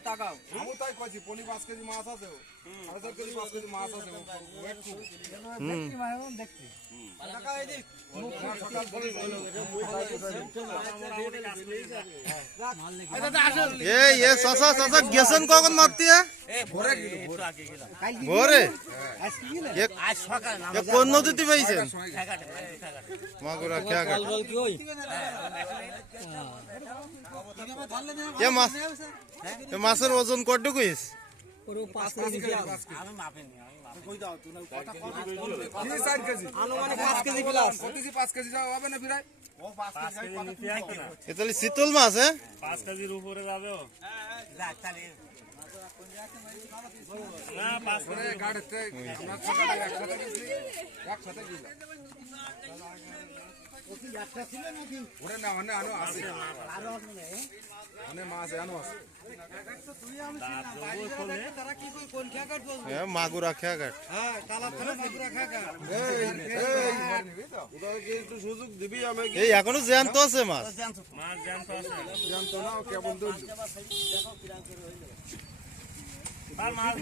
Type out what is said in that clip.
মাছ আমি তাই কইছি পলি পাঁচ কেজি মাছ আছে সাড়ে চার কেজি পাঁচ কেজি মাছ আছে ও। ওয়েট এ চাচা চাচা গেছেন কখন মারতে এ- এ কোন নদীতে এ এ মাছের ওজন কটুকু হইছে কি কেজি? পাঁচ কেজি হবে না ফিরায়? তাহলে শীতল মাছ হ্যাঁ পাঁচ কেজির উপরে যাবে ও। না পাঁচ ওরে না, মানে আরও আছে। আরও। এ মাগুরা খেয়া ঘাট এই এখনও জ্যান্ত আছে মাছ। মাছ